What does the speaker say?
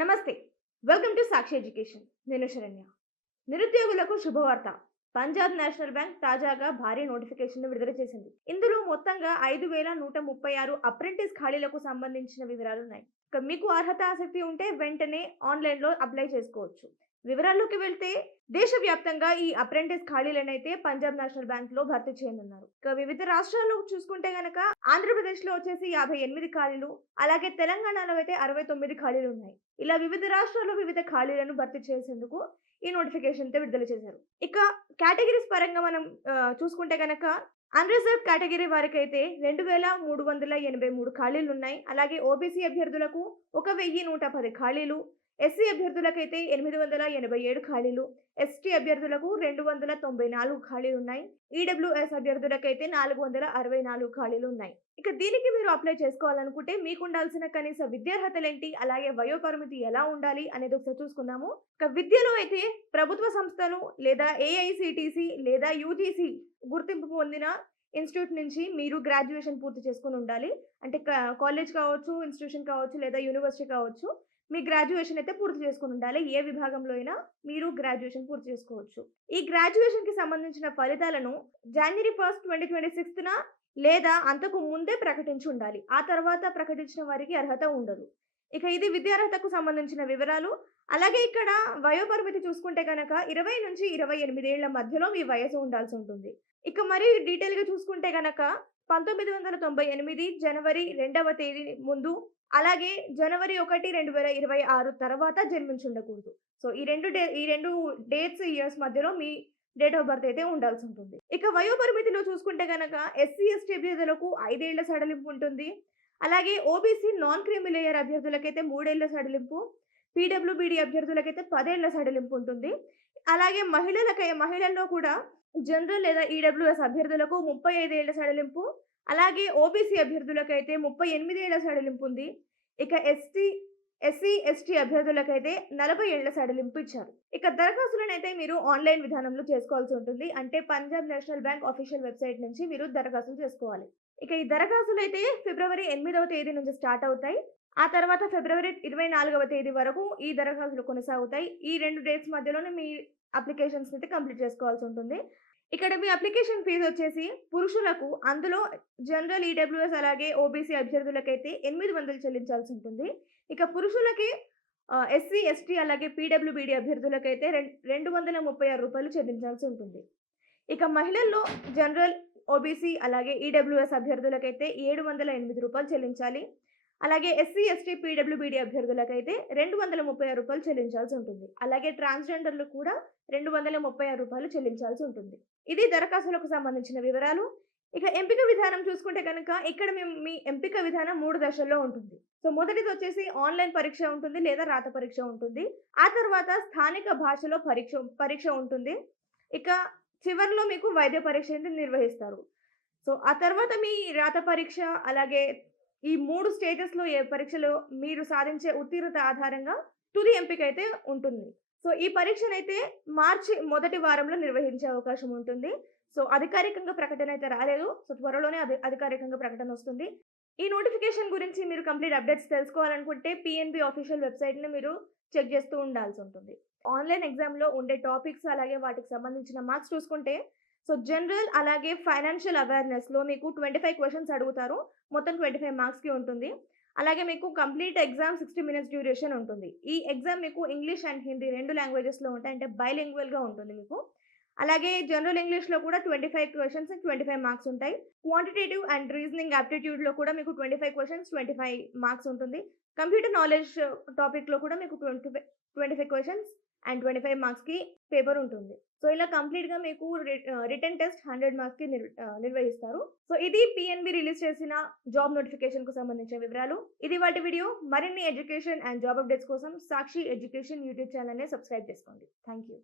నమస్తే. Welcome to Sakshi education. నేను శరణ్య. నిరుద్యోగులకు శుభవార్త. పంజాబ్ నేషనల్ బ్యాంక్ తాజాగా భారీ నోటిఫికేషన్‌ను విడుదల చేసింది. ఇందులో మొత్తంగా 5,136 అప్రెంటిస్ ఖాళీలకు సంబంధించిన వివరాలున్నాయి. మీకు అర్హత ఆసక్తి ఉంటే వెంటనే ఆన్‌లైన్‌లో అప్లై చేసుకోవచ్చు. వివరాల్లోకి వెళ్తే దేశవ్యాప్తంగా ఈ అప్రెంటిస్ ఖాళీలనైతే పంజాబ్ నేషనల్ బ్యాంక్‌లో భర్తీ చేయనున్నారు. వివిధ రాష్ట్రాల్లో చూసుకుంటే గనక ఆంధ్రప్రదేశ్‌లో వచ్చేసి 58 ఖాళీలు, అలాగే తెలంగాణలో అయితే 69 ఖాళీలు ఉన్నాయి. ఇలా వివిధ రాష్ట్రాల్లో వివిధ ఖాళీలను భర్తీ చేసేందుకు ఈ నోటిఫికేషన్ అయితే విడుదల చేశారు. ఇక కేటగిరీస్ పరంగా మనం చూసుకుంటే గనక అన్‌రిజర్వ్డ్ కేటగిరీ వారికైతే 2,383 ఖాళీలున్నాయి. అలాగే ఓబీసీ అభ్యర్థులకు 1,110 ఖాళీలు, ఎస్సీ అభ్యర్థులకైతే 887 ఖాళీలు, ఎస్టీ అభ్యర్థులకు 294 ఖాళీలున్నాయి. ఈడబ్ల్యూఎస్ అభ్యర్థులకైతే 464 ఖాళీలున్నాయి. ఇక దీనికి మీరు అప్లై చేసుకోవాలనుకుంటే మీకు ఉండాల్సిన కనీస విద్యార్హతలేంటి, అలాగే వయోపరిమితి ఎలా ఉండాలి అనేది ఒకసారి చూసుకుందాము. ఇక విద్యలో అయితే ప్రభుత్వ సంస్థలు లేదా ఏఐసిటిసి లేదా యూజీసీ గుర్తింపు పొందిన ఇన్‌స్టిట్యూట్ నుంచి మీరు గ్రాడ్యుయేషన్ పూర్తి చేసుకొని ఉండాలి. అంటే కాలేజ్ కావచ్చు, ఇన్‌స్టిట్యూషన్ కావచ్చు లేదా యూనివర్సిటీ కావచ్చు. మీ గ్రాడ్యుయేషన్ అయితే పూర్తి చేసుకొని ఉండాలి. ఏ విభాగంలో అయినా మీరు గ్రాడ్యుయేషన్ పూర్తి చేసుకోవచ్చు. ఈ గ్రాడ్యుయేషన్‌కి సంబంధించిన ఫలితాలను జనవరి 1, 2026న లేదా అంతకు ముందే ప్రకటించి ఉండాలి. ఆ తర్వాత ప్రకటించిన వారికి అర్హత ఉండదు. ఇక ఇది విద్యార్హతకు సంబంధించిన వివరాలు. అలాగే ఇక్కడ వయోపరిమితి చూసుకుంటే గనక 20 నుంచి 28 ఏళ్ల మధ్యలో మీ వయసు ఉండాల్సి ఉంటుంది. ఇక మరి డీటెయిల్‌గా చూసుకుంటే గనక 1998 జనవరి 2వ తేదీ ముందు, అలాగే జనవరి 1, 2026 తర్వాత జన్మించుండకూడదు. సో ఈ రెండు డేట్స్, ఇయర్స్ మధ్యలో మీ డేట్ ఆఫ్ బర్త్ అయితే ఉండాల్సి ఉంటుంది. ఇక వయోపరిమితిలో చూసుకుంటే గనక ఎస్సీ, ఎస్టీ అభ్యర్థులకు 5 ఏళ్ల సడలింపు ఉంటుంది. అలాగే ఓబీసీ నాన్ క్రీమీ లేయర్ అభ్యర్థులకైతే 3 ఏళ్ల సడలింపు, పీడబ్ల్యూబీడీ అభ్యర్థులకైతే 10 ఏళ్ల సడలింపు ఉంటుంది. అలాగే మహిళల్లో కూడా జనరల్ లేదా ఈడబ్ల్యూఎస్ అభ్యర్థులకు 35 ఏళ్ల సడలింపు, అలాగే ఓబీసీ అభ్యర్థులకైతే 38 ఏళ్ల సడలింపు ఉంది. ఇక ఎస్సీ, ఎస్టీ అభ్యర్థులకైతే 40 ఏళ్ల సడలింపు ఇచ్చారు. ఇక దరఖాస్తులనైతే మీరు ఆన్‌లైన్ విధానంలో చేసుకోవాల్సి ఉంటుంది. అంటే Punjab national bank official website నుంచి మీరు దరఖాస్తులు చేసుకోవాలి. ఇక ఈ దరఖాస్తులైతే ఫిబ్రవరి 8వ తేదీ నుంచి స్టార్ట్ అవుతాయి. ఆ తర్వాత ఫిబ్రవరి 24వ తేదీ వరకు ఈ దరఖాస్తులు కొనసాగుతాయి. ఈ 2 డేట్స్ మధ్యలోనే మీ అప్లికేషన్స్ అయితే కంప్లీట్ చేసుకోవాల్సి ఉంటుంది. ఇక్కడ మీ అప్లికేషన్ ఫీజ్ వచ్చేసి పురుషులకు అందులో జనరల్, ఈడబ్ల్యూఎస్ అలాగే ఓబీసీ అభ్యర్థులకైతే 800 చెల్లించాల్సి ఉంటుంది. ఇక పురుషులకి ఎస్సీ, ఎస్టీ అలాగే పీడబ్ల్యూబీడీ అభ్యర్థులకైతే రూ. 236 చెల్లించాల్సి ఉంటుంది. ఇక మహిళల్లో జనరల్, ఓబీసీ అలాగే ఈడబ్ల్యూఎస్ అభ్యర్థులకైతే రూ. 708 చెల్లించాలి. అలాగే ఎస్సీ, ఎస్టీ, పీడబ్ల్యూబీడీ అభ్యర్థులకైతే రూ. 236 చెల్లించాల్సి ఉంటుంది. అలాగే ట్రాన్స్‌జెండర్‌లు కూడా రూ. 236 చెల్లించాల్సి ఉంటుంది. ఇది దరఖాస్తులకు సంబంధించిన వివరాలు. ఇక ఎంపిక విధానం చూసుకుంటే కనుక ఇక్కడ మీ ఎంపిక విధానం 3 దశల్లో ఉంటుంది. సో మొదటిది వచ్చేసి ఆన్‌లైన్ పరీక్ష ఉంటుంది లేదా రాత పరీక్ష ఉంటుంది. ఆ తర్వాత స్థానిక భాషలో పరీక్ష ఉంటుంది. ఇక చివర్లో మీకు వైద్య పరీక్ష అనేది నిర్వహిస్తారు. సో ఆ తర్వాత మీ రాత పరీక్ష, అలాగే ఈ 3 స్టేజెస్‌లో ఏ పరీక్షలో మీరు సాధించే ఉత్తీర్ణత ఆధారంగా తుది ఎంపిక అయితే ఉంటుంది. సో ఈ పరీక్షనైతే మార్చి మొదటి వారంలో నిర్వహించే అవకాశం ఉంటుంది. సో అధికారికంగా ప్రకటన అయితే రాలేదు. సో త్వరలోనే అధికారికంగా ప్రకటన వస్తుంది. ఈ నోటిఫికేషన్ గురించి మీరు కంప్లీట్ అప్డేట్స్ తెలుసుకోవాలనుకుంటే పీఎన్బీ ఆఫీషియల్ వెబ్‌సైట్‌ని మీరు చెక్ చేస్తూ ఉండాల్సి ఉంటుంది. ఆన్‌లైన్ ఎగ్జామ్‌లో ఉండే టాపిక్స్ అలాగే వాటికి సంబంధించిన మార్క్స్ చూసుకుంటే సో జనరల్ అలాగే ఫైనాన్షియల్ అవేర్‌నెస్‌లో మీకు 25 క్వెషన్స్ అడుగుతారు. మొత్తం 25 మార్క్స్‌కి ఉంటుంది. అలాగే మీకు కంప్లీట్ ఎగ్జామ్ 60 మినిట్స్ డ్యూరేషన్ ఉంటుంది. ఈ ఎగ్జామ్ మీకు ఇంగ్లీష్ అండ్ హిందీ 2 లాంగ్వేజెస్‌లో ఉంటాయి. అంటే బైలింగ్వల్‌గా ఉంటుంది మీకు. అలాగే జనరల్ ఇంగ్లీష్‌లో కూడా 25 క్వెషన్స్, 25 మార్క్స్ ఉంటాయి. క్వాంటిటేటివ్ అండ్ రీజనింగ్ యాప్టిట్యూడ్‌లో కూడా మీకు 25 క్వెషన్స్, 25 మార్క్స్ ఉంటుంది. కంప్యూటర్ నాలెడ్జ్ టాపిక్‌లో కూడా మీకు 25 క్వెషన్స్ అండ్ 25 మార్క్స్‌కి పేపర్ ఉంటుంది. సో ఇలా కంప్లీట్‌గా మీకు రిటన్ టెస్ట్ 100 మార్క్స్‌కి నిర్వహిస్తారు. సో ఇది పీఎన్బీ రిలీజ్ చేసిన జాబ్ నోటిఫికేషన్‌కు సంబంధించిన వివరాలు. ఇది ఇవాల్టి వీడియో. మరిన్ని ఎడ్యుకేషన్ అండ్ జాబ్ అప్డేట్స్ కోసం సాక్షి ఎడ్యుకేషన్ యూట్యూబ్ ఛానెల్‌ని సబ్స్క్రైబ్ చేసుకోండి. Thank you.